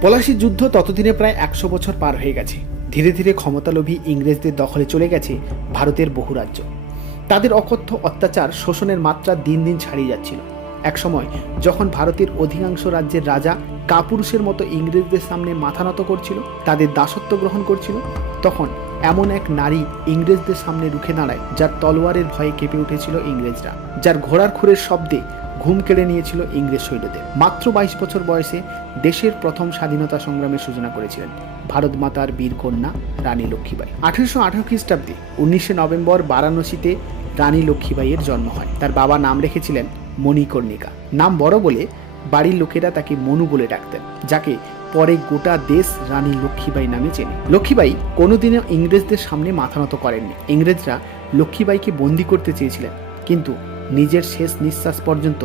পলাশির যুদ্ধ ততদিনে প্রায় একশো বছর পার হয়ে গেছে। ধীরে ধীরে ক্ষমতালোভী ইংরেজদের দখলে চলে গেছে ভারতের বহু রাজ্য। তাদের অকথ্য অত্যাচার শোষণের মাত্রা দিন দিন ছাড়িয়ে যাচ্ছিল। একসময় যখন ভারতের অধিকাংশ রাজ্যের রাজা কাপুরুষের মতো ইংরেজদের সামনে মাথা নত করছিল, তাদের দাসত্ব গ্রহণ করছিল, তখন এমন এক নারী ইংরেজদের সামনে রুখে দাঁড়ায়, যার তলোয়ারের ভয়ে কেঁপে উঠেছিল ইংরেজরা। যার ঘোড়ার খুরের শব্দে ঘুম কেড়ে নিয়েছিল ইংরেজ সৈন্যদের মাত্র বাইশ বছর বয়সে দেশের প্রথম স্বাধীনতা সংগ্রামের সূচনা করেছিলেন ভারত মাতার বীর কন্যা রানী লক্ষ্মীবাই। আঠেরোশো আঠারো খ্রিস্টাব্দে উনিশে নভেম্বর বারাণসীতে রানী লক্ষ্মীবাইয়ের জন্ম হয়। তার বাবা নাম রেখেছিলেন মণিকর্ণিকা। নাম বড় বলে বাড়ির লোকেরা তাকে মনু বলে ডাকতেন, যাকে পরে গোটা দেশ রানী লক্ষ্মীবাই নামে চেনে। লক্ষ্মীবাই কোনোদিনও ইংরেজদের সামনে মাথা নত করেননি। ইংরেজরা লক্ষ্মীবাইকে বন্দি করতে চেয়েছিলেন, কিন্তু নিজের শেষ নিঃশ্বাস পর্যন্ত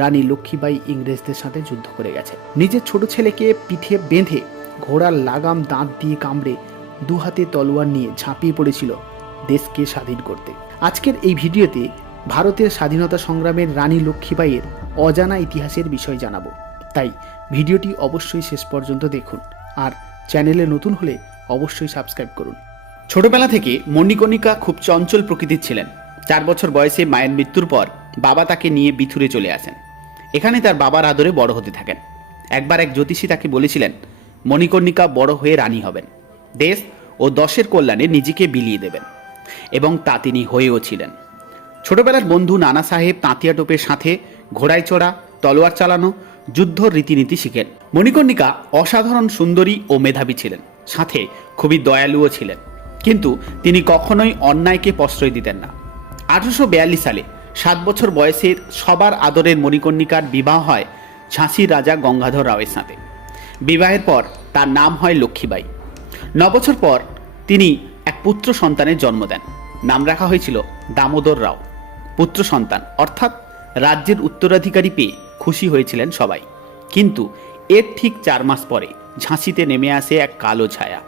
রানী লক্ষ্মীবাই ইংরেজদের সাথে যুদ্ধ করে গেছে। নিজের ছোট ছেলেকে পিঠে বেঁধে ঘোড়ার লাগাম দাঁত দিয়ে কামড়ে দু হাতে তলোয়ার নিয়ে ঝাঁপিয়ে পড়েছিল দেশকে স্বাধীন করতে। আজকের এই ভিডিওতে ভারতের স্বাধীনতা সংগ্রামের রানী লক্ষ্মীবাইয়ের অজানা ইতিহাসের বিষয় জানাব। তাই ভিডিওটি অবশ্যই শেষ পর্যন্ত দেখুন আর চ্যানেলে নতুন হলে অবশ্যই সাবস্ক্রাইব করুন। ছোটবেলা থেকে মণিকণিকা খুব চঞ্চল প্রকৃতির ছিলেন। চার বছর বয়সে মায়ের মৃত্যুর পর বাবা তাকে নিয়ে বিথুরে চলে আসেন। এখানে তার বাবার আদরে বড় হতে থাকেন। একবার এক জ্যোতিষী তাকে বলেছিলেন মণিকর্ণিকা বড় হয়ে রানী হবেন। দেশ ও দশের কল্যাণে নিজেকে বিলিয়ে দেবেন। এবং তা তিনি হয়েও ছিলেন। ছোটবেলার বন্ধু নানা সাহেব তাঁতিয়া টোপের সাথে ঘোড়ায় চড়া তলোয়ার চালানো, যুদ্ধ রীতিনীতি শিখেন। মণিকর্ণিকা অসাধারণ সুন্দরী ও মেধাবী ছিলেন, সাথে খুবই দয়ালুও ছিলেন। কিন্তু তিনি কখনোই অন্যায়কে প্রশ্রয় দিতেন না। আঠারোশো সালে সাত বছর বয়সের সবার আদরের মণিকর্ণিকার বিবাহ হয় ঝাঁসির রাজা গঙ্গাধর রাওয়ের সাথে। বিবাহের পর তার নাম হয় লক্ষ্মীবাই নবছর পর তিনি এক পুত্র সন্তানের জন্ম দেন। নাম রাখা হয়েছিল দামোদর রাও। পুত্র সন্তান, অর্থাৎ রাজ্যের উত্তরাধিকারী পেয়ে খুশি হয়েছিলেন সবাই। কিন্তু এর ঠিক চার মাস পরে ঝাঁসিতে নেমে আসে এক কালো ছায়া।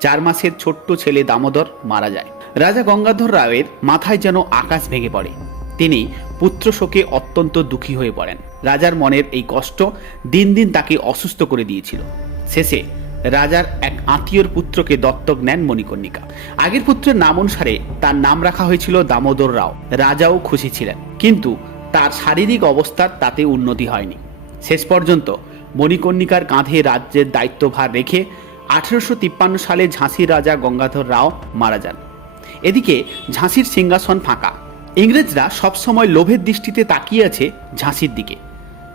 চার মাসের ছোট্ট ছেলে দামোদর মারা যায়। রাজা গঙ্গাধর রাওয়ের মাথায় যেন আকাশ ভেঙে পড়ে। তিনি পুত্র শোকে অত্যন্ত দুঃখী হয়ে পড়েন। রাজার মনের এই কষ্ট দিন দিন তাকে অসুস্থ করে দিয়েছিল। শেষে রাজার এক আত্মীয়র পুত্রকে দত্তক নেন মণিকর্ণিকা। আগের পুত্রের নাম অনুসারে তার নাম রাখা হয়েছিল দামোদর রাও। রাজাও খুশি ছিলেন। কিন্তু তার শারীরিক অবস্থার তাতে উন্নতি হয়নি। শেষ পর্যন্ত মণিকর্ণিকার কাঁধে রাজ্যের দায়িত্বভার রেখে আঠেরোশো তিপ্পান্ন সালে ঝাঁসির রাজা গঙ্গাধর রাও মারা যান। এদিকে ঝাঁসির সিংহাসন ফাঁকা। ইংরেজরা সবসময় লোভের দৃষ্টিতে তাকিয়ে আছে ঝাঁসির দিকে।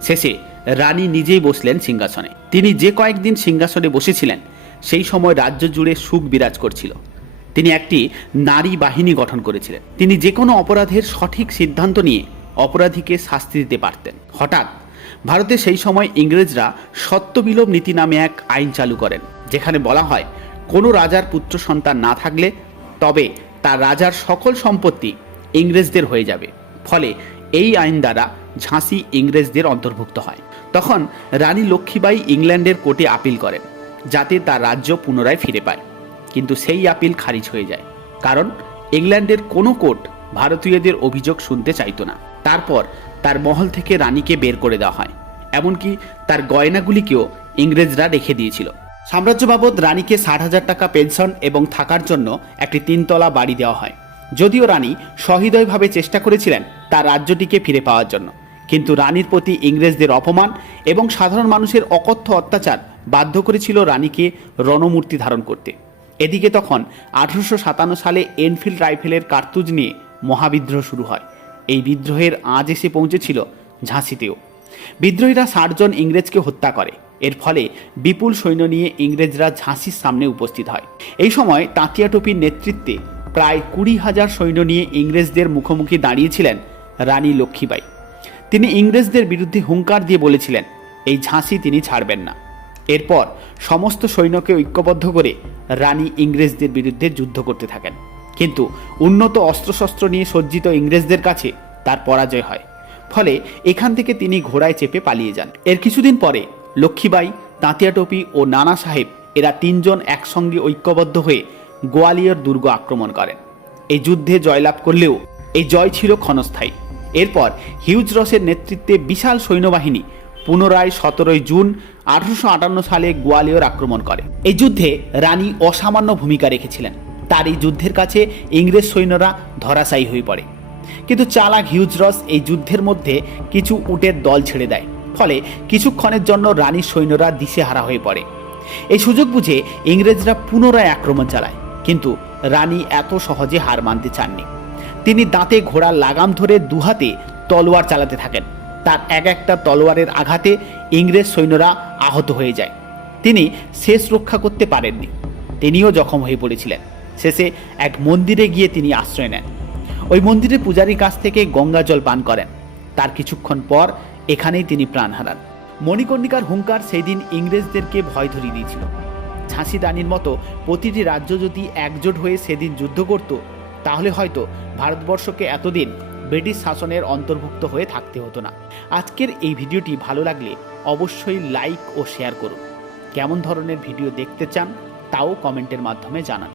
শেষে রানী নিজেই বসলেন সিংহাসনে। তিনি যে কয়েকদিন সিংহাসনে বসেছিলেন, সেই সময় রাজ্য জুড়ে সুখ বিরাজ করছিল। তিনি একটি নারী বাহিনী গঠন করেছিলেন। তিনি যে কোনো অপরাধের সঠিক সিদ্ধান্ত নিয়ে অপরাধীকে শাস্তি দিতে পারতেন। হঠাৎ ভারতে সেই সময় ইংরেজরা সত্যবিলোপ নীতি নামে এক আইন চালু করেন, যেখানে বলা হয়, কোনো রাজার পুত্র সন্তান না থাকলে তবে তার রাজার সকল সম্পত্তি ইংরেজদের হয়ে যাবে। ফলে এই আইন দ্বারা ঝাঁসি ইংরেজদের অন্তর্ভুক্ত হয়। তখন রানী লক্ষ্মীবাই ইংল্যান্ডের কোর্টে আপিল করেন, যাতে তার রাজ্য পুনরায় ফিরে পায়। কিন্তু সেই আপিল খারিজ হয়ে যায়। কারণ ইংল্যান্ডের কোনো কোর্ট ভারতীয়দের অভিযোগ শুনতে চাইতো না। তারপর তার মহল থেকে রানীকে বের করে দেওয়া হয়। এমনকি তার গয়নাগুলিকেও ইংরেজরা রেখে দিয়েছিল। সাম্রাজ্য বাবদ রানীকে ষাট হাজার টাকা পেনশন এবং থাকার জন্য একটি তিনতলা বাড়ি দেওয়া হয়। যদিও রানী সহৃদয়ভাবে চেষ্টা করেছিলেন তার রাজ্যটিকে ফিরে পাওয়ার জন্য। কিন্তু রানীর প্রতি ইংরেজদের অপমান এবং সাধারণ মানুষের অকথ্য অত্যাচার বাধ্য করেছিল রানীকে রণমূর্তি ধারণ করতে। এদিকে তখন আঠারোশো সাতান্ন সালে এনফিল্ড রাইফেলের কার্তুজ নিয়ে মহাবিদ্রোহ শুরু হয়। এই বিদ্রোহের আজ এসে পৌঁছেছিল ঝাঁসিতেও। বিদ্রোহীরা ষাটজন ইংরেজকে হত্যা করে। এর ফলে বিপুল সৈন্য নিয়ে ইংরেজরা ঝাঁসির সামনে উপস্থিত হয়। এই সময় তাঁতিয়া টুপির নেতৃত্বে প্রায় কুড়ি হাজার সৈন্য নিয়ে ইংরেজদের মুখোমুখি দাঁড়িয়েছিলেন রানী লক্ষ্মীবাই তিনি ইংরেজদের বিরুদ্ধে হুঙ্কার দিয়ে বলেছিলেন, এই ঝাঁসি তিনি ছাড়বেন না। এরপর সমস্ত সৈন্যকে ঐক্যবদ্ধ করে রানী ইংরেজদের বিরুদ্ধে যুদ্ধ করতে থাকেন। কিন্তু উন্নত অস্ত্রশস্ত্র নিয়ে সজ্জিত ইংরেজদের কাছে তার পরাজয় হয়। ফলে এখান থেকে তিনি ঘোড়ায় চেপে পালিয়ে যান। এর কিছুদিন পরে লক্ষ্মীবাই, তাঁতিয়া টপি ও নানা সাহেব এরা তিনজন একসঙ্গে ঐক্যবদ্ধ হয়ে গোয়ালিয়র দুর্গ আক্রমণ করেন। এই যুদ্ধে জয়লাভ করলেও এই জয় ছিল ক্ষণস্থায়ী। এরপর হিউজ রসের নেতৃত্বে বিশাল সৈন্যবাহিনী পুনরায় সতেরোই জুন আঠারোশো আটান্ন সালে গোয়ালিয়র আক্রমণ করে। এই যুদ্ধে রানী অসামান্য ভূমিকা রেখেছিলেন। তার এই যুদ্ধের কাছে ইংরেজ সৈন্যরা ধরাশায়ী হয়ে পড়ে। কিন্তু চালাক হিউজরস এই যুদ্ধের মধ্যে কিছু উটের দল ছেড়ে দেয়। ফলে কিছুক্ষণের জন্য রানীর সৈন্যরা দিশেহারা হয়ে পড়ে। এই সুযোগ বুঝে ইংরেজরা পুনরায় আক্রমণ চালায়। কিন্তু রানী এত সহজে হার মানতে চাননি। তিনি দাঁতে ঘোড়ার লাগাম ধরে দুহাতে তলোয়ার চালাতে থাকেন। তার এক একটা তলোয়ারের আঘাতে ইংরেজ সৈন্যরা আহত হয়ে যায়। তিনি শেষ রক্ষা করতে পারেননি। তিনিও জখম হয়ে পড়েছিলেন। শেষে এক মন্দিরে গিয়ে তিনি আশ্রয় নেন। ওই মন্দিরে পূজারীর কাছ থেকে গঙ্গা জল পান করেন। তার কিছুক্ষণ পর এখানেই তিনি প্রাণ হারান। মণিকর্ণিকার হুঙ্কার সেই দিন ইংরেজদেরকে ভয় ধরিয়ে দিয়েছিল। ঝাঁসি রানীর মতো প্রতিটি রাজ্য যদি একজোট হয়ে সেদিন যুদ্ধ করত, তাহলে হয়তো ভারতবর্ষকে এতদিন ব্রিটিশ শাসনের অন্তর্ভুক্ত হয়ে থাকতে হতো না। আজকের এই ভিডিওটি ভালো লাগলে অবশ্যই লাইক ও শেয়ার করুন। কেমন ধরনের ভিডিও দেখতে চান, তাও কমেন্টের মাধ্যমে জানান।